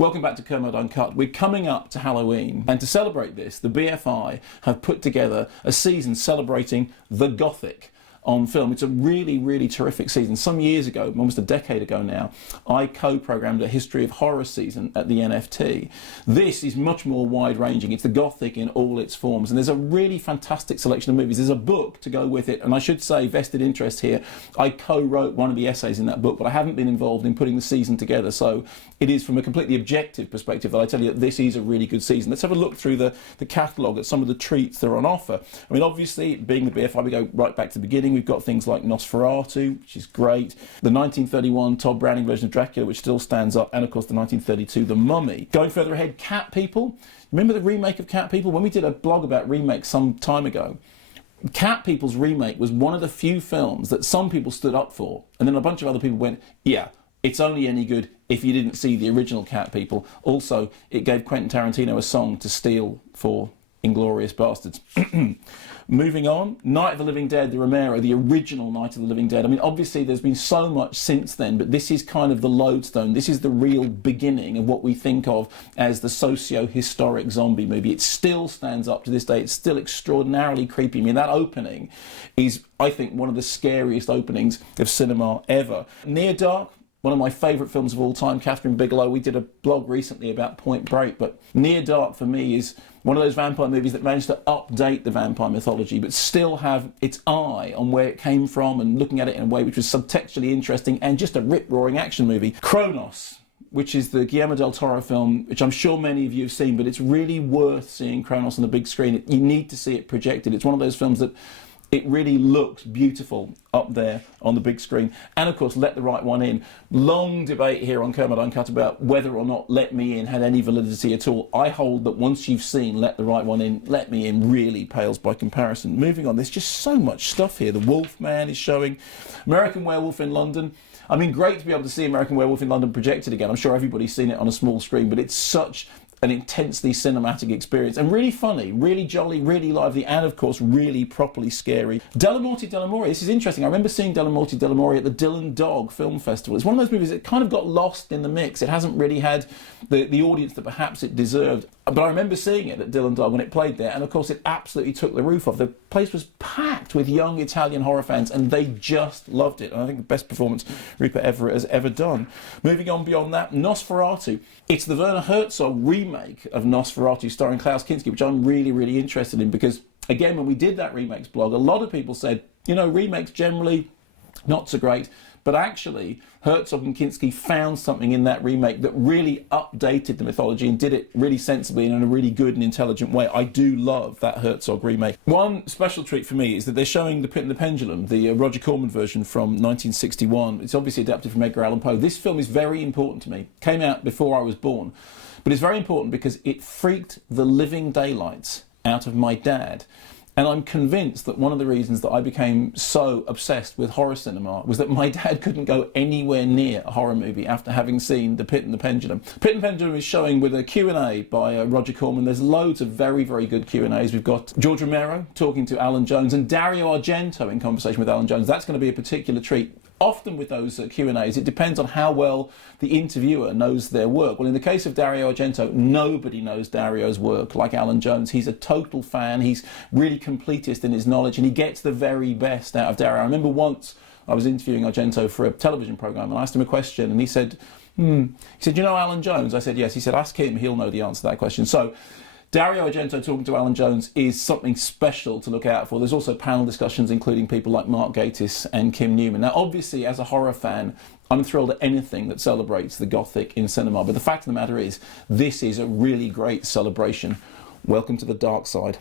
Welcome back to Kermode Uncut. We're coming up to Halloween, and to celebrate this, the BFI have put together a season celebrating the Gothic on film. It's a really, really terrific season. Some years ago, almost a decade ago now, I co-programmed a history of horror season at the NFT. This is much more wide-ranging. It's the Gothic in all its forms, and there's a really fantastic selection of movies. There's a book to go with it, and I should say, vested interest here, I co-wrote one of the essays in that book, but I haven't been involved in putting the season together, so it is from a completely objective perspective that I tell you that this is a really good season. Let's have a look through the catalogue at some of the treats that are on offer. I mean, obviously, being the BFI, we go right back to the beginning. We've got things like Nosferatu, which is great, the 1931 Todd Browning version of Dracula, which still stands up, and of course the 1932 The Mummy. Going further ahead, Cat People. Remember the remake of Cat People? When we did a blog about remakes some time ago, Cat People's remake was one of the few films that some people stood up for, and then a bunch of other people went, yeah, it's only any good if you didn't see the original Cat People. Also, it gave Quentin Tarantino a song to steal for Inglourious Bastards. Moving on, Night of the Living Dead, the Romero, the original Night of the Living Dead. I mean, obviously there's been so much since then, but this is kind of the lodestone. This is the real beginning of what we think of as the socio-historic zombie movie. It still stands up to this day. It's still extraordinarily creepy. I mean, that opening is, I think, one of the scariest openings of cinema ever. Near Dark, one of my favourite films of all time, Catherine Bigelow. We did a blog recently about Point Break, but Near Dark for me is one of those vampire movies that managed to update the vampire mythology, but still have its eye on where it came from and looking at it in a way which was subtextually interesting and just a rip-roaring action movie. Kronos, which is the Guillermo del Toro film, which I'm sure many of you have seen, but it's really worth seeing Kronos on the big screen. You need to see it projected. It's one of those films that it really looks beautiful up there on the big screen. And of course, Let the Right One In. Long debate here on Kermode Uncut about whether or not Let Me In had any validity at all. I hold that once you've seen Let the Right One In, Let Me In really pales by comparison. Moving on, there's just so much stuff here. The Wolfman is showing. American Werewolf in London. I mean, great to be able to see American Werewolf in London projected again. I'm sure everybody's seen it on a small screen, but it's such an intensely cinematic experience, and really funny, really jolly, really lively, and of course really properly scary. Della Morte Dell'Amore, this is interesting. I remember seeing Della Morte Dell'Amore at the Dylan Dog Film Festival. It's one of those movies that kind of got lost in the mix. It hasn't really had the audience that perhaps it deserved. But I remember seeing it at Dylan Dog when it played there, and of course it absolutely took the roof off. The place was packed with young Italian horror fans, and they just loved it. And I think the best performance Rupert Everett has ever done. Moving on beyond that, Nosferatu. It's the Werner Herzog remake of Nosferatu starring Klaus Kinski, which I'm really, really interested in, because, again, when we did that remakes blog, a lot of people said, you know, remakes generally not so great. But actually, Herzog and Kinski found something in that remake that really updated the mythology and did it really sensibly and in a really good and intelligent way. I do love that Herzog remake. One special treat for me is that they're showing The Pit and the Pendulum, the Roger Corman version from 1961. It's obviously adapted from Edgar Allan Poe. This film is very important to me. Came out before I was born. But it's very important because it freaked the living daylights out of my dad. And I'm convinced that one of the reasons that I became so obsessed with horror cinema was that my dad couldn't go anywhere near a horror movie after having seen The Pit and the Pendulum. Pit and the Pendulum is showing with a Q&A by Roger Corman. There's loads of very, very good Q&As. We've got George Romero talking to Alan Jones and Dario Argento in conversation with Alan Jones. That's going to be a particular treat. Often with those Q&As, it depends on how well the interviewer knows their work. Well, in the case of Dario Argento, nobody knows Dario's work like Alan Jones. He's a total fan. He's really completist in his knowledge, and he gets the very best out of Dario. I remember once I was interviewing Argento for a television program, and I asked him a question, and he said, He said, you know Alan Jones? I said, yes. He said, ask him. He'll know the answer to that question. So Dario Argento talking to Alan Jones is something special to look out for. There's also panel discussions including people like Mark Gatiss and Kim Newman. Now, obviously, as a horror fan, I'm thrilled at anything that celebrates the Gothic in cinema. But the fact of the matter is, this is a really great celebration. Welcome to the dark side.